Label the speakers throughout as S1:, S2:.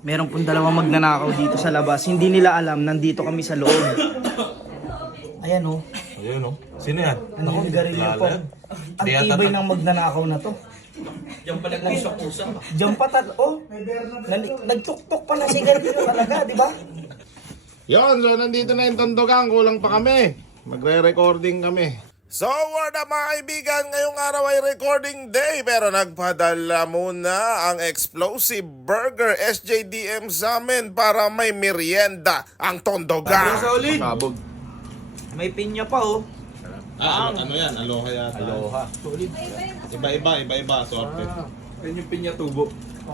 S1: Meron pong dalawang magnanakaw dito sa labas. Hindi nila alam, nandito kami sa loob. Ayan o.
S2: Ayun, no? Sino yan?
S1: Naninigarilyo po. Ang tibay ng magnanakaw na to.
S3: Diyan pa nag-usap-usap.
S1: Diyan pa nagtuktok pa na sigarilyo talaga, di ba?
S2: Yon, so nandito na yung Tondogang. Kulang pa kami. Magre-recording kami. So, word up mga kaibigan, ngayong araw ay recording day pero nagpadala muna ang Explosive Burger SJDM sa amin para may merienda ang Tondogang.
S3: Sabog.
S1: May pinya pa oh.
S2: Ano yan? Aloha yata.
S3: Aloha.
S2: Iba-iba, sorte.
S3: Yan yung pinya tubo.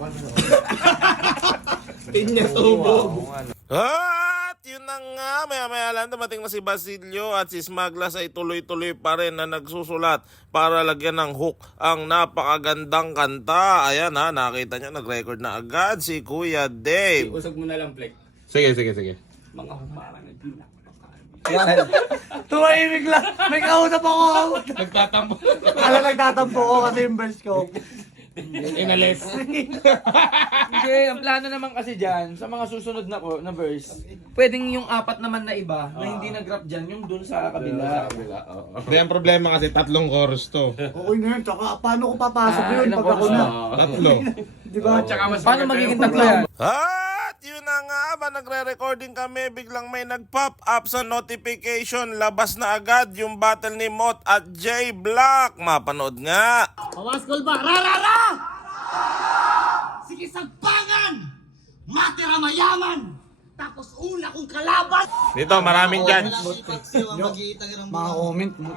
S3: Pinya tubo.
S2: At yun na nga, maya-maya lang dumating na si Basilio at si Smaglas ay tuloy-tuloy pa rin na nagsusulat para lagyan ng hook ang napakagandang kanta. Ayan ha, nakita nyo, nag-record na agad si Kuya Dave.
S3: Usog mo na lang, Plek.
S2: Sige.
S3: Mga humarang na pinak.
S1: Tumahimik lang. May kausap ako.
S3: Nagtatampo.
S1: Nagtatampo ko kasi yung verse ko.
S3: Inalis.
S4: Hindi, ang plano naman kasi dyan, sa mga susunod na verse, pwedeng yung apat naman na iba, na hindi nag-rap dyan, yung dun sa kabila.
S2: Hindi, ang problema kasi tatlong chorus to.
S1: Okay na yun. Tsaka paano ko papasok yun
S4: ilang
S1: pag ako
S4: chorus
S1: na?
S2: Tatlo.
S1: Di ba?
S4: Tsaka mas paano magiging tatlo yan?
S2: At yun na nga, ba nagre-recording kami, biglang may nag-pop up sa notification. Labas na agad yung battle ni Mot at J Black. Mapanood nga.
S5: Pawaskol ba? Rarara! Sige sagpangan! Matira mayaman! Tapos una kong kalaban!
S2: Dito, maraming judge.
S1: Mga comment mo.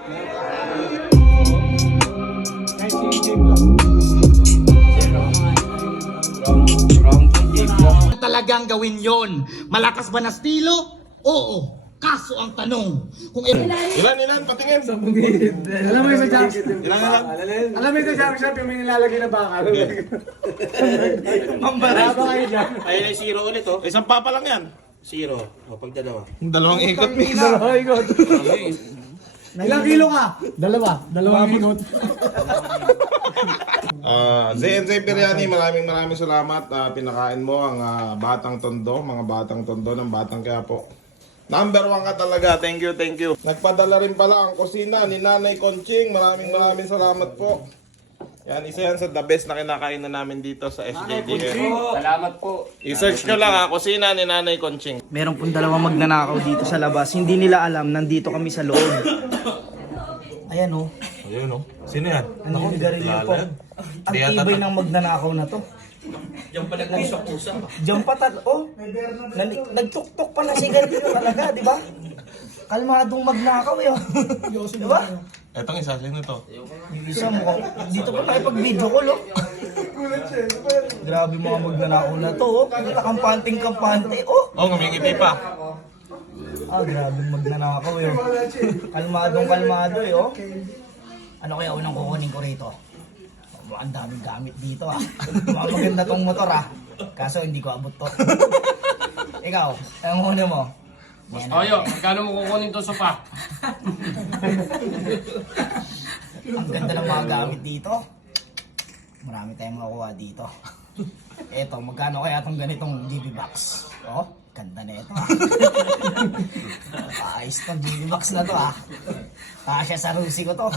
S5: Talagang gawin yon. Malakas ba na estilo? Oo. Kaso ang tanong, kung
S2: Ilan? Patingin.
S1: Alam mo yung sa
S2: Ilan?
S1: Alam mo yung sa yung may nilalagay na baka. Mambaraba kayo dyan.
S3: Ayun ay zero ulit, oh.
S2: Isang papa lang yan.
S3: Zero. O, pag dalawa.
S2: Dalawang ikot.
S1: Ilang kilo ka? Dalawang ikot.
S2: ZNZ Biryani, maraming salamat. Pinakain mo ang Batang Tondo, mga Batang Tondo ng Batang Quiapo. Number 1 ka talaga. Thank you. Nagpadala rin pala ang kusina ni Nanay Conching. Maraming salamat po. Yan, isa yan sa the best na kinakain na namin dito sa SJDM.
S3: Salamat po.
S2: I-search nyo lang kusina ni Nanay Conching.
S1: Meron pong dalawang magnanakaw dito sa labas. Hindi nila alam, nandito kami sa loob. Ayan o.
S2: Ayun, no? Sino yan?
S1: Naninigarilyo po. Ang tibay ng magnanakaw na to.
S3: Diyan pa nag-usap-usap.
S1: Diyan pa nagtuktok pa na sigarilyo talaga, di ba? Kalmadong magnakaw yun. Di ba?
S2: Etong isa, sino to?
S1: Isa mo, dito pa tayo pag video call, oh. Grabe mga magnanakaw na to, oh. Kampante, oh.
S2: Oh, ngumingiti pa.
S1: Grabe magnanakaw yun. Kalmado, eh, oh. Ano kaya unang kukunin ko rito? Ang daming gamit dito, ah. Maganda tong motor, ah. Kaso hindi ko abot to. Ikaw, anong una mo?
S3: Oyo, magkano mo kukunin to sopa?
S1: Ang ganda ng mga gamit dito. Marami tayong makukuha dito. Eto, magkano kaya itong ganitong GB box? Oh, ganda na ito, ah. Ayos tong GB box na to, ah. Kasya sa Rusi ko to.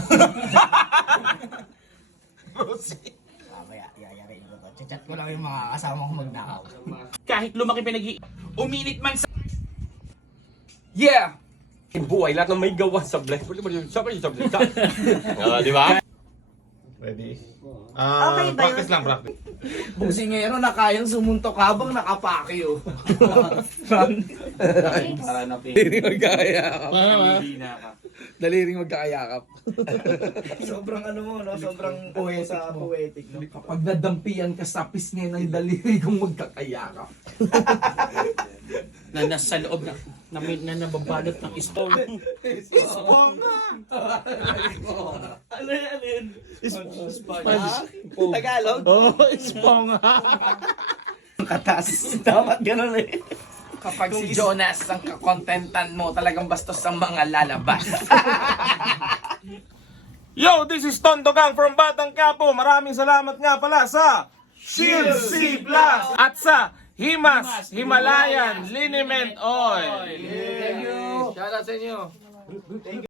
S1: Rusi. Mamaya, yayarin ko to. Chat ko lang yung mga kasama ko magnakaw.
S3: Kahit lumaki uminit man sa... Yeah! Buhay, lahat ng may gawa sa bless. Di ba?
S2: Ready?
S1: Okay ba
S2: Practice lang.
S4: Busingero na kayang sumuntok habang nakapaki, oh.
S3: Para na
S4: Daliring magkakayakap. Daliring magkakayakap.
S1: Sobrang ano mo, no? Sobrang poetic, no?
S4: Kapag nadampian ka sa pisngi ng daliri kong magkakayakap.
S3: na nasa loob na nababalot ng stone.
S1: Ano yan? Tagalog?
S2: Oh, esponga.
S1: Katas. Dapat ganun eh.
S4: Kapag si Jonas ang kakontentan mo, talagang bastos ang mga lalabas.
S2: Yo, this is Tondogang from Batang Quiapo. Maraming salamat nga pala sa Shield C Plus at sa Himas Himalayan Liniment Oil.
S4: Thank you. Shout out sa inyo.